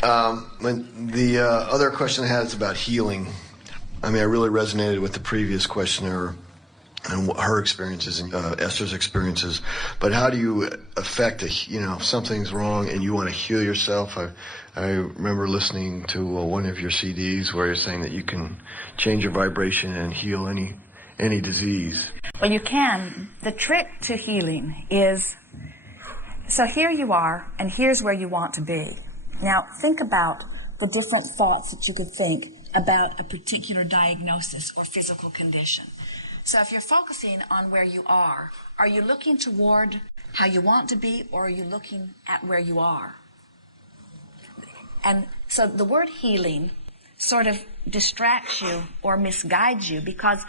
The other question I had is about healing. I mean, I really resonated with the previous questioner and her experiences and Esther's experiences. But how do you affect if something's wrong and you want to heal yourself? I remember listening to one of your CDs where you're saying that you can change your vibration and heal any disease. Well, you can. The trick to healing is, so here you are, and here's where you want to be. Now, think about the different thoughts that you could think about a particular diagnosis or physical condition. So if you're focusing on where you are you looking toward how you want to be, or are you looking at where you are? And so the word healing sort of distracts you or misguides you, because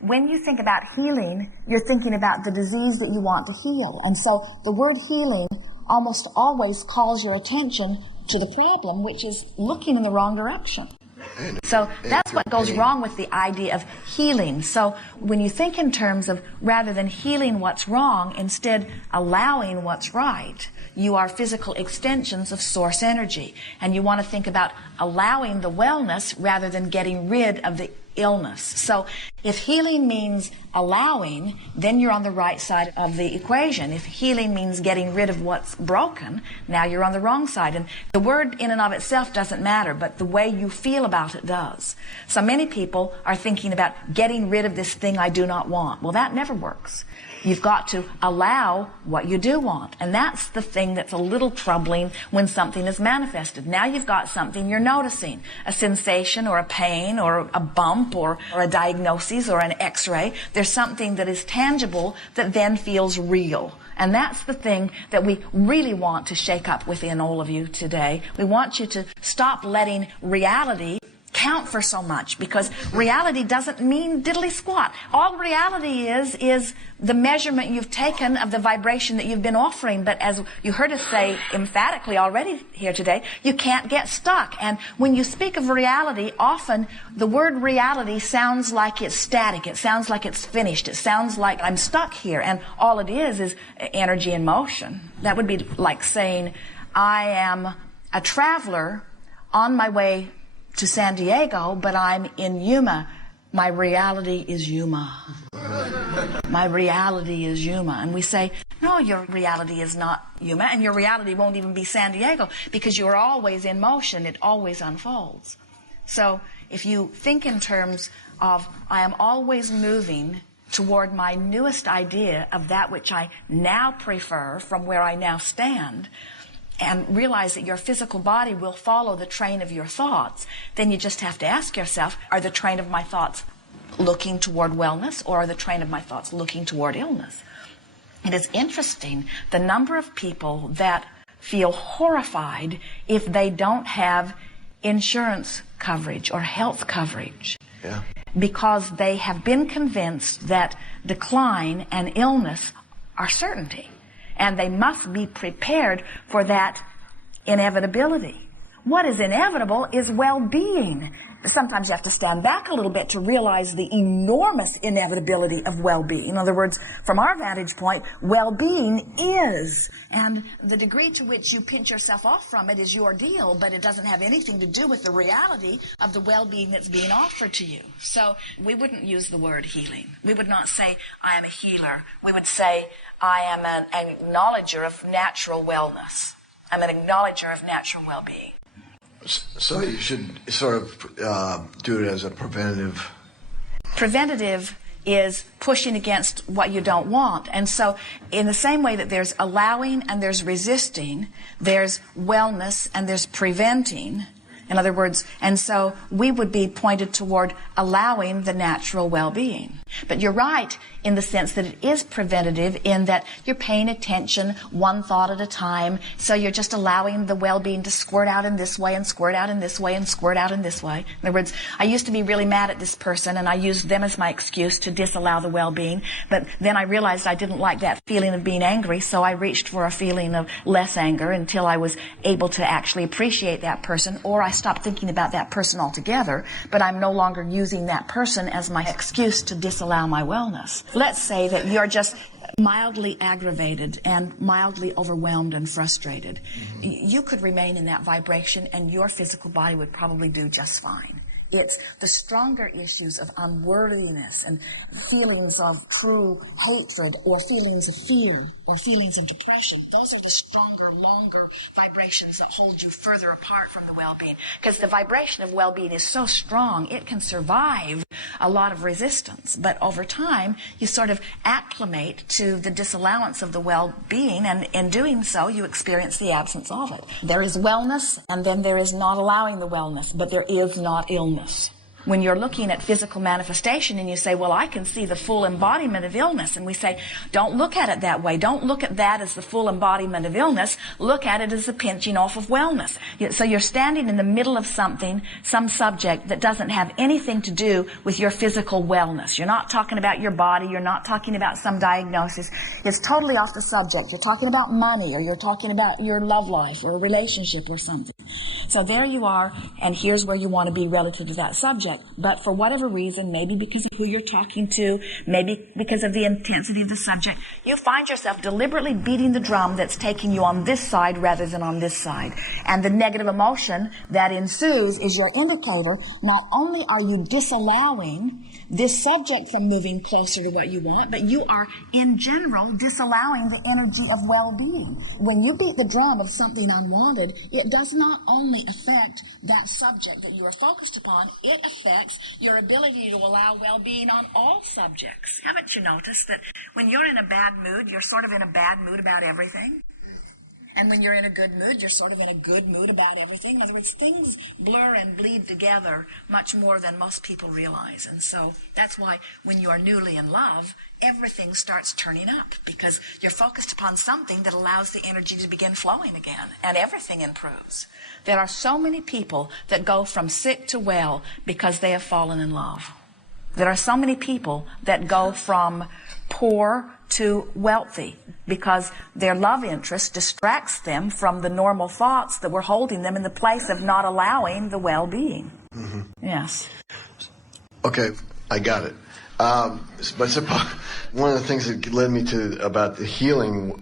when you think about healing, you're thinking about the disease that you want to heal. And so the word healing almost always calls your attention to the problem, which is looking in the wrong direction. So that's what goes wrong with the idea of healing. So when you think in terms of, rather than healing what's wrong, instead allowing what's right, you are physical extensions of source energy. And you want to think about allowing the wellness rather than getting rid of the illness. So if healing means allowing, then you're on the right side of the equation. If healing means getting rid of what's broken, now you're on the wrong side. And the word in and of itself doesn't matter, but the way you feel about it does. So many people are thinking about getting rid of this thing I do not want. Well, that never works. You've got to allow what you do want. And that's the thing that's a little troubling when something is manifested. Now you've got something you're noticing, a sensation or a pain or a bump or a diagnosis or an x-ray. There's something that is tangible that then feels real. And that's the thing that we really want to shake up within all of you today. We want you to stop letting reality count for so much, because reality doesn't mean diddly squat. All reality is the measurement you've taken of the vibration that you've been offering. But as you heard us say emphatically already here today, you can't get stuck. And when you speak of reality, often the word reality sounds like it's static. It sounds like it's finished. It sounds like I'm stuck here. And all it is energy in motion. That would be like saying I am a traveler on my way to San Diego, but I'm in Yuma. My reality is Yuma. My reality is Yuma. And we say, no, your reality is not Yuma, and your reality won't even be San Diego, because you're always in motion. It always unfolds. So if you think in terms of, I am always moving toward my newest idea of that which I now prefer from where I now stand, and realize that your physical body will follow the train of your thoughts, then you just have to ask yourself, are the train of my thoughts looking toward wellness, or are the train of my thoughts looking toward illness? It is interesting the number of people that feel horrified if they don't have insurance coverage or health coverage. Yeah. Because they have been convinced that decline and illness are certainty. And they must be prepared for that inevitability. What is inevitable is well-being. Sometimes you have to stand back a little bit to realize the enormous inevitability of well-being. In other words, from our vantage point, well-being is. And the degree to which you pinch yourself off from it is your deal, but it doesn't have anything to do with the reality of the well-being that's being offered to you. So we wouldn't use the word healing. We would not say, I am a healer. We would say, I am an acknowledger of natural wellness. I'm an acknowledger of natural well-being. So you should sort of do it as a preventative. Preventative is pushing against what you don't want. And so in the same way that there's allowing and there's resisting, there's wellness and there's preventing. In other words, and so we would be pointed toward allowing the natural well-being. But you're right in the sense that it is preventative, in that you're paying attention one thought at a time. So you're just allowing the well-being to squirt out in this way and squirt out in this way and squirt out in this way. In other words, I used to be really mad at this person, and I used them as my excuse to disallow the well-being. But then I realized I didn't like that feeling of being angry, so I reached for a feeling of less anger until I was able to actually appreciate that person, or I stopped thinking about that person altogether, but I'm no longer using that person as my excuse to disallow my wellness. Let's say that you're just mildly aggravated and mildly overwhelmed and frustrated, you could remain in that vibration and your physical body would probably do just fine. It's the stronger issues of unworthiness and feelings of true hatred or feelings of fear or feelings of depression. Those are the stronger, longer vibrations that hold you further apart from the well-being. Because the vibration of well-being is so strong, it can survive a lot of resistance. But over time, you sort of acclimate to the disallowance of the well-being, and in doing so, you experience the absence of it. There is wellness, and then there is not allowing the wellness, but there is not illness. When you're looking at physical manifestation and you say, well, I can see the full embodiment of illness, and we say, don't look at it that way. Don't look at that as the full embodiment of illness. Look at it as the pinching off of wellness. So you're standing in the middle of something, some subject that doesn't have anything to do with your physical wellness. You're not talking about your body. You're not talking about some diagnosis. It's totally off the subject. You're talking about money, or you're talking about your love life or a relationship or something. So there you are, and here's where you want to be relative to that subject. But for whatever reason, maybe because of who you're talking to, maybe because of the intensity of the subject, you find yourself deliberately beating the drum that's taking you on this side rather than on this side. And the negative emotion that ensues is your indicator. Not only are you disallowing this subject from moving closer to what you want, but you are, in general, disallowing the energy of well-being. When you beat the drum of something unwanted, it does not only affect that subject that you are focused upon, it affects your ability to allow well-being on all subjects. Haven't you noticed that when you're in a bad mood, you're sort of in a bad mood about everything? And when you're in a good mood, you're sort of in a good mood about everything. In other words, things blur and bleed together much more than most people realize. And so that's why when you are newly in love, everything starts turning up, because you're focused upon something that allows the energy to begin flowing again, and everything improves. There are so many people that go from sick to well because they have fallen in love. There are so many people that go from poor to wealthy because their love interest distracts them from the normal thoughts that were holding them in the place of not allowing the well-being. Yes. Okay, I got it. But one of the things that led me to about the healing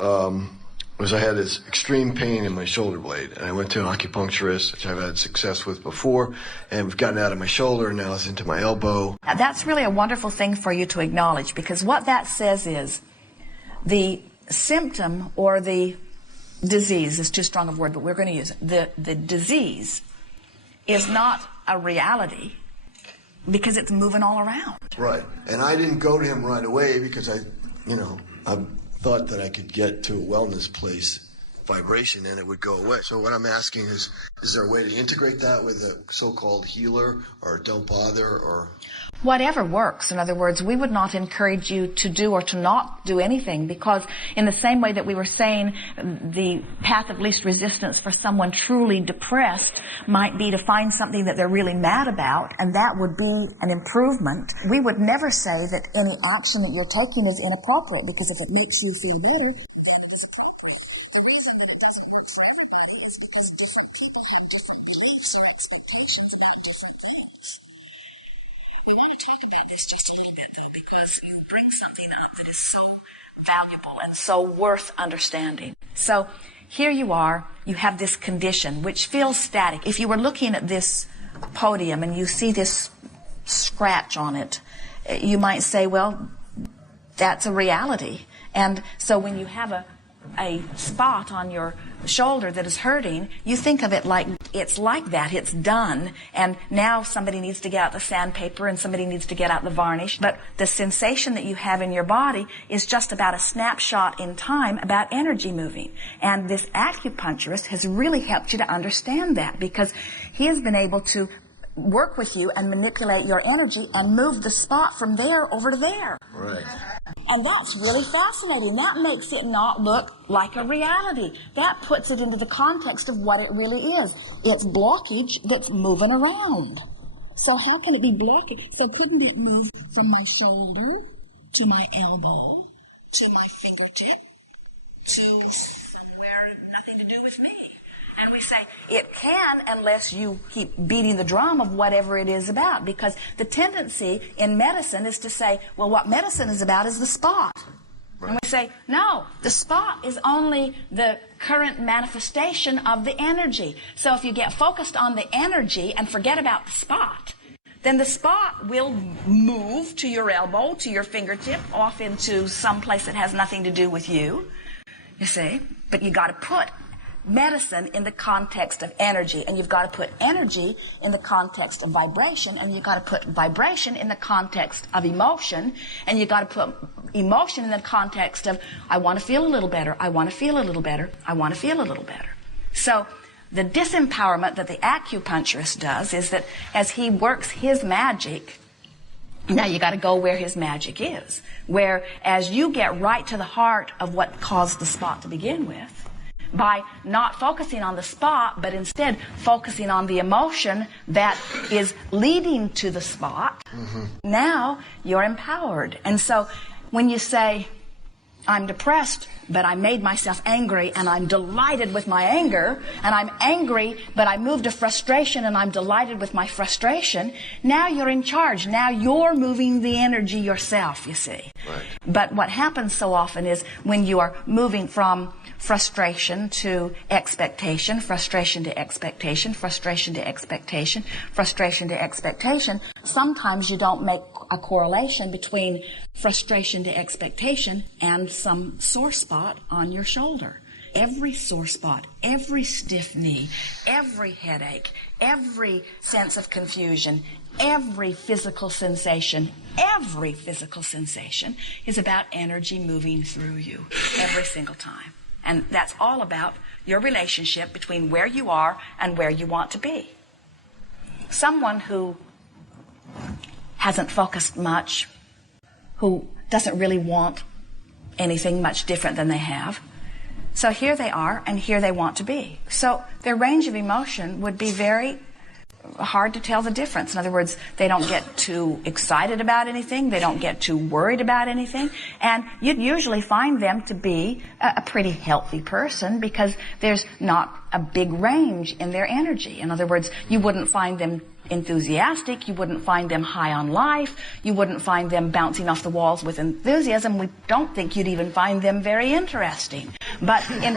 was I had this extreme pain in my shoulder blade, and I went to an acupuncturist, which I've had success with before, and we've gotten out of my shoulder, and now it's into my elbow. Now, that's really a wonderful thing for you to acknowledge, because what that says is the symptom or the disease is too strong a word, but we're going to use it. The disease is not a reality because it's moving all around. Right. And I didn't go to him right away because I thought that I could get to a wellness place vibration and it would go away. So what I'm asking is there a way to integrate that with a so-called healer, or don't bother, or... Whatever works. In other words, we would not encourage you to do or to not do anything, because in the same way that we were saying the path of least resistance for someone truly depressed might be to find something that they're really mad about, and that would be an improvement. We would never say that any action that you're taking is inappropriate, because if it makes you feel better, valuable and so worth understanding. So here you are, you have this condition which feels static. If you were looking at this podium and you see this scratch on it, you might say, well, that's a reality. And so when you have a spot on your shoulder that is hurting, you think of it like it's like that, it's done, and now somebody needs to get out the sandpaper and somebody needs to get out the varnish. But the sensation that you have in your body is just about a snapshot in time about energy moving. And this acupuncturist has really helped you to understand that, because he has been able to work with you and manipulate your energy and move the spot from there over to there. Right. And that's really fascinating. That makes it not look like a reality. That puts it into the context of what it really is. It's blockage that's moving around. So how can it be blockage? So couldn't it move from my shoulder to my elbow to my fingertip to somewhere nothing to do with me? And we say, it can, unless you keep beating the drum of whatever it is about. Because the tendency in medicine is to say, well, what medicine is about is the spot. And we say, no, the spot is only the current manifestation of the energy. So if you get focused on the energy and forget about the spot, then the spot will move to your elbow, to your fingertip, off into some place that has nothing to do with you. You see? But you got to put medicine in the context of energy, and you've got to put energy in the context of vibration, and you've got to put vibration in the context of emotion, and you've got to put emotion in the context of, I want to feel a little better, I want to feel a little better, I want to feel a little better. So the disempowerment that the acupuncturist does is that as he works his magic, now you got to go where his magic is, where as you get right to the heart of what caused the spot to begin with, by not focusing on the spot, but instead focusing on the emotion that is leading to the spot, now you're empowered. And so when you say, I'm depressed, but I made myself angry, and I'm delighted with my anger, and I'm angry, but I moved to frustration, and I'm delighted with my frustration, now you're in charge. Now you're moving the energy yourself, you see. Right. But what happens so often is when you are moving from frustration to expectation, frustration to expectation, frustration to expectation, frustration to expectation, sometimes you don't make a correlation between frustration to expectation and some sore spot on your shoulder. Every sore spot, every stiff knee, every headache, every sense of confusion, every physical sensation is about energy moving through you every single time. And that's all about your relationship between where you are and where you want to be. Someone who hasn't focused much, who doesn't really want anything much different than they have. So here they are, and here they want to be. So their range of emotion would be very hard to tell the difference. In other words, they don't get too excited about anything. They don't get too worried about anything. And you'd usually find them to be a pretty healthy person because there's not a big range in their energy. In other words, you wouldn't find them enthusiastic. You wouldn't find them high on life. You wouldn't find them bouncing off the walls with enthusiasm. We don't think you'd even find them very interesting. But then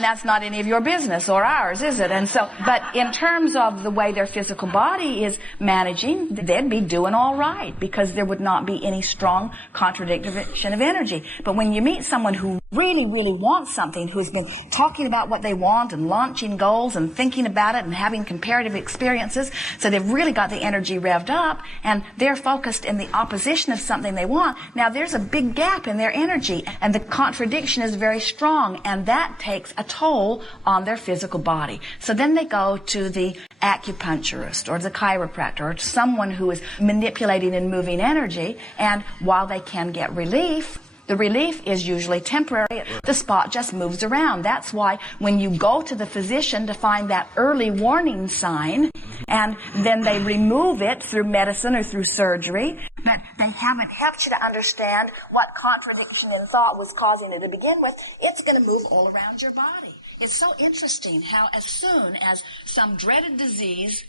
that's not any of your business or ours, is it? And so, but in terms of the way their physical body is managing, they'd be doing all right because there would not be any strong contradiction of energy. But when you meet someone who really, really wants something, who's been talking about what they want and launching goals and thinking about it and having comparative experiences, so they've really got the energy revved up and they're focused in the opposition of something they want, now there's a big gap in their energy and the contradiction is very strong, and that takes a toll on their physical body. So then they go to the acupuncturist or the chiropractor or to someone who is manipulating and moving energy, and while they can get relief, the relief is usually temporary. The spot just moves around. That's why when you go to the physician to find that early warning sign, and then they remove it through medicine or through surgery, but they haven't helped you to understand what contradiction in thought was causing it to begin with, it's going to move all around your body. It's so interesting how as soon as some dreaded disease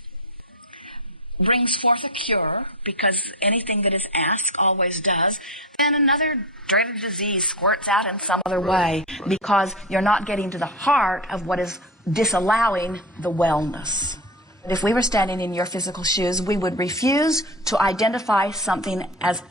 brings forth a cure, because anything that is asked always does, then another dreaded disease squirts out in some other way because you're not getting to the heart of what is disallowing the wellness. If we were standing in your physical shoes, we would refuse to identify something as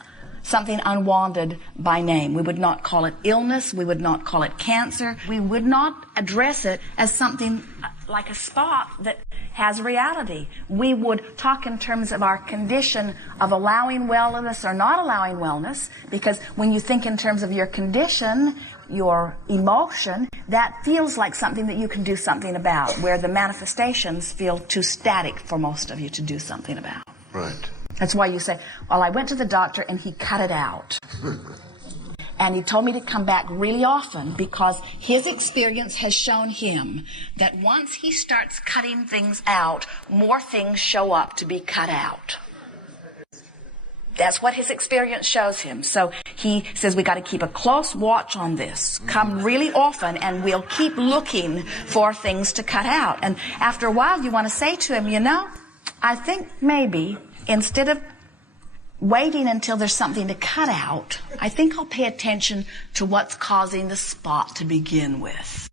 something unwanted by name. We would not call it illness. We would not call it cancer. We would not address it as something like a spot that has reality. We would talk in terms of our condition of allowing wellness or not allowing wellness, because when you think in terms of your condition, your emotion, that feels like something that you can do something about, where the manifestations feel too static for most of you to do something about. Right. That's why you say, well, I went to the doctor and he cut it out. And he told me to come back really often because his experience has shown him that once he starts cutting things out, more things show up to be cut out. That's what his experience shows him. So he says we got to keep a close watch on this. Come really often and we'll keep looking for things to cut out. And after a while you want to say to him, you know, I think maybe instead of waiting until there's something to cut out, I think I'll pay attention to what's causing the spot to begin with.